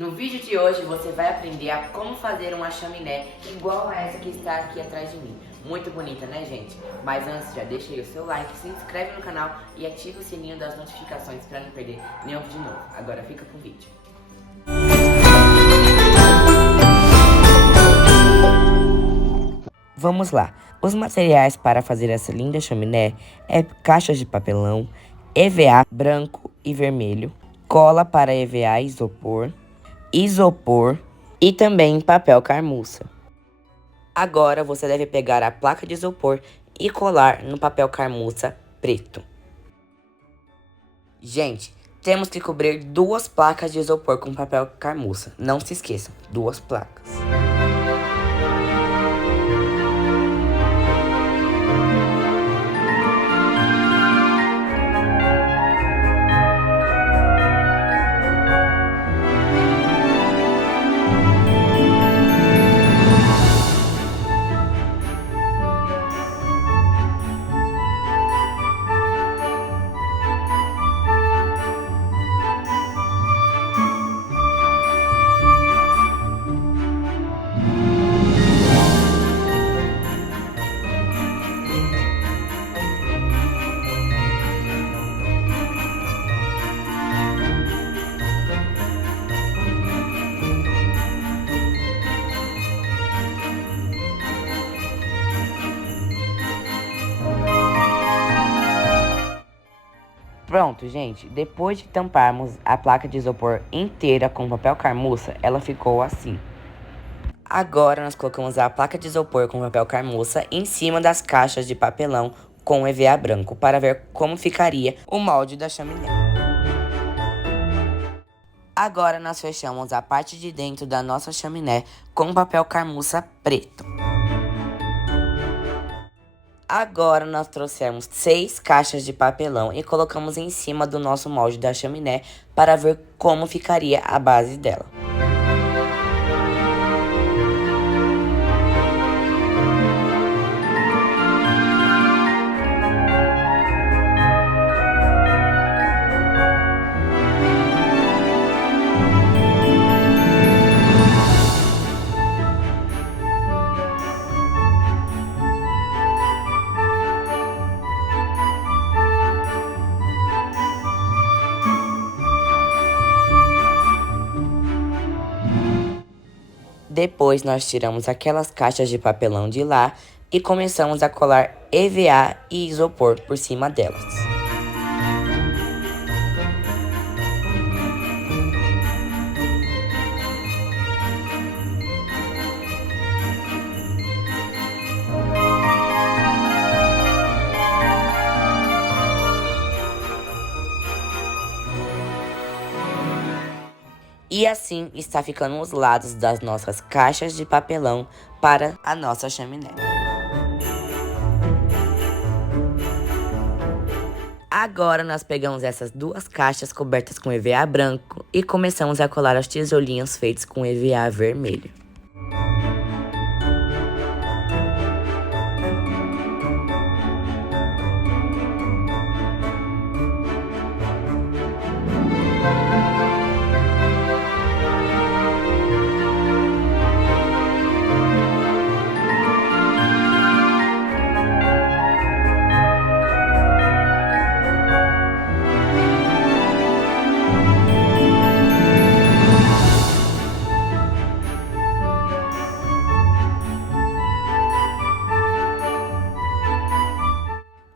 No vídeo de hoje você vai aprender a como fazer uma chaminé igual a essa que está aqui atrás de mim. Muito bonita, né, gente? Mas antes, já deixa aí o seu like, se inscreve no canal e ativa o sininho das notificações para não perder nenhum vídeo novo. Agora fica com o vídeo. Vamos lá. Os materiais para fazer essa linda chaminé é caixas de papelão, EVA branco e vermelho, cola para EVA e isopor e também papel carmuça. Agora você deve pegar a placa de isopor e colar no papel carmuça preto. Gente, temos que cobrir 2 placas de isopor com papel carmuça. Não se esqueçam, 2 placas. Pronto, gente. Depois de tamparmos a placa de isopor inteira com papel carmuça, ela ficou assim. Agora nós colocamos a placa de isopor com papel carmuça em cima das caixas de papelão com EVA branco para ver como ficaria o molde da chaminé. Agora nós fechamos a parte de dentro da nossa chaminé com papel carmuça preto. Agora nós trouxemos 6 caixas de papelão e colocamos em cima do nosso molde da chaminé para ver como ficaria a base dela. Depois nós tiramos aquelas caixas de papelão de lá e começamos a colar EVA e isopor por cima delas. E assim está ficando os lados das nossas caixas de papelão para a nossa chaminé. Agora nós pegamos essas 2 caixas cobertas com EVA branco e começamos a colar os tijolinhos feitos com EVA vermelho.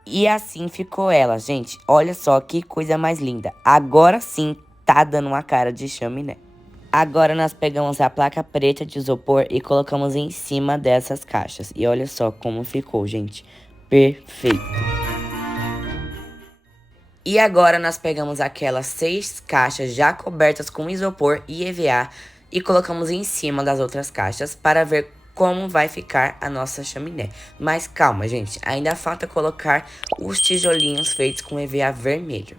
E assim ficou ela, gente. Olha só que coisa mais linda. Agora sim tá dando uma cara de chaminé. Agora nós pegamos a placa preta de isopor e colocamos em cima dessas caixas. E olha só como ficou, gente. Perfeito. E agora nós pegamos aquelas 6 caixas já cobertas com isopor e EVA e colocamos em cima das outras caixas para ver como vai ficar a nossa chaminé. Mas calma, gente, ainda falta colocar os tijolinhos feitos com EVA vermelho.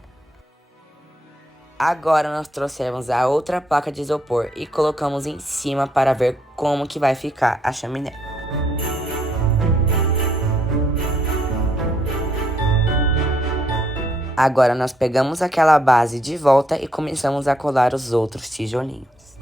Agora nós trouxemos a outra placa de isopor e colocamos em cima para ver como que vai ficar a chaminé. Agora nós pegamos aquela base de volta e começamos a colar os outros tijolinhos.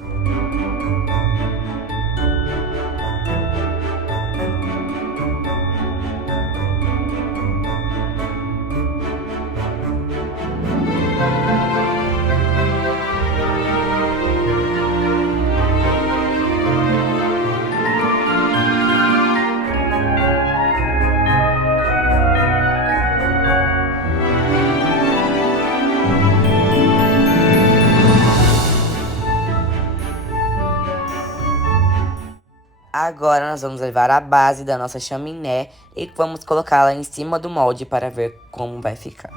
Agora nós vamos levar a base da nossa chaminé e vamos colocá-la em cima do molde para ver como vai ficar.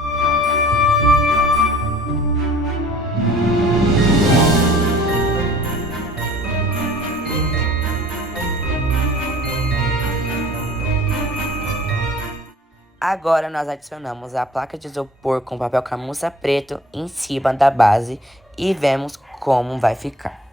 Agora nós adicionamos a placa de isopor com papel camurça preto em cima da base e vemos como vai ficar.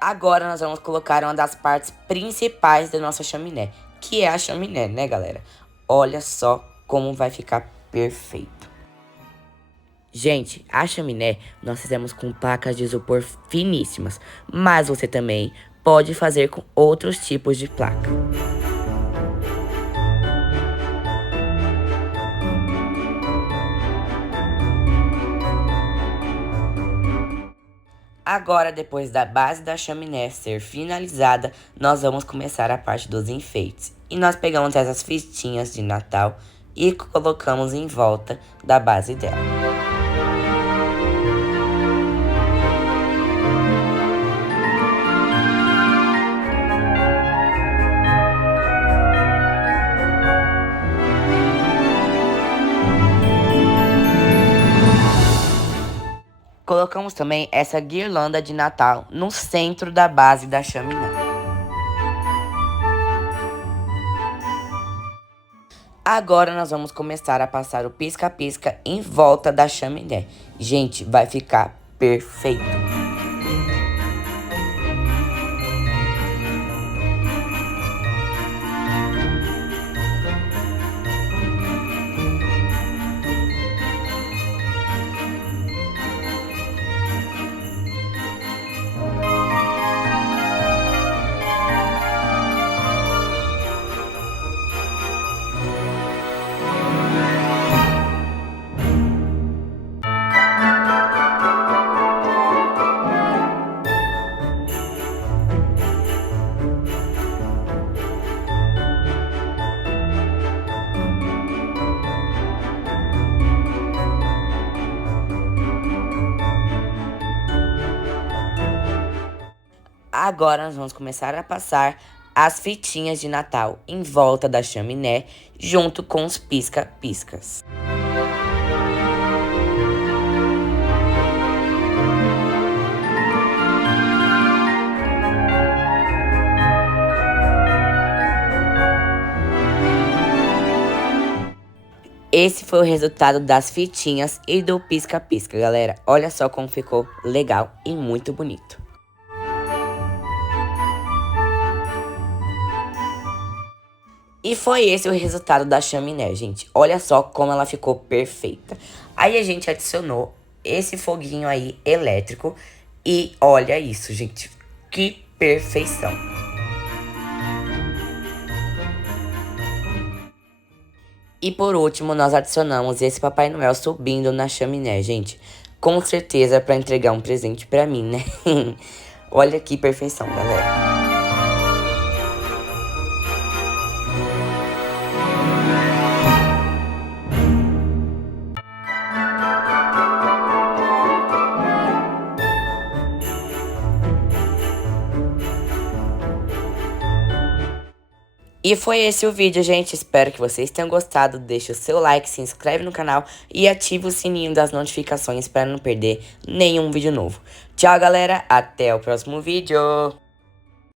Agora nós vamos colocar uma das partes principais da nossa chaminé, que é a chaminé, né, galera? Olha só como vai ficar perfeito. Gente, a chaminé nós fizemos com placas de isopor finíssimas, mas você também pode fazer com outros tipos de placa. Agora, depois da base da chaminé ser finalizada, nós vamos começar a parte dos enfeites. E nós pegamos essas fitinhas de Natal e colocamos em volta da base dela. Colocamos também essa guirlanda de Natal no centro da base da chaminé. Agora nós vamos começar a passar o pisca-pisca em volta da chaminé. Gente, vai ficar perfeito. Agora nós vamos começar a passar as fitinhas de Natal em volta da chaminé, junto com os pisca-piscas. Esse foi o resultado das fitinhas e do pisca-pisca, galera. Olha só como ficou legal e muito bonito. E foi esse o resultado da chaminé, gente. Olha só como ela ficou perfeita. Aí a gente adicionou esse foguinho aí elétrico. E olha isso, gente. Que perfeição. E por último, nós adicionamos esse Papai Noel subindo na chaminé, gente. Com certeza para entregar um presente para mim, né? Olha que perfeição, galera. E foi esse o vídeo, gente. Espero que vocês tenham gostado. Deixe o seu like, se inscreve no canal e ative o sininho das notificações para não perder nenhum vídeo novo. Tchau, galera. Até o próximo vídeo.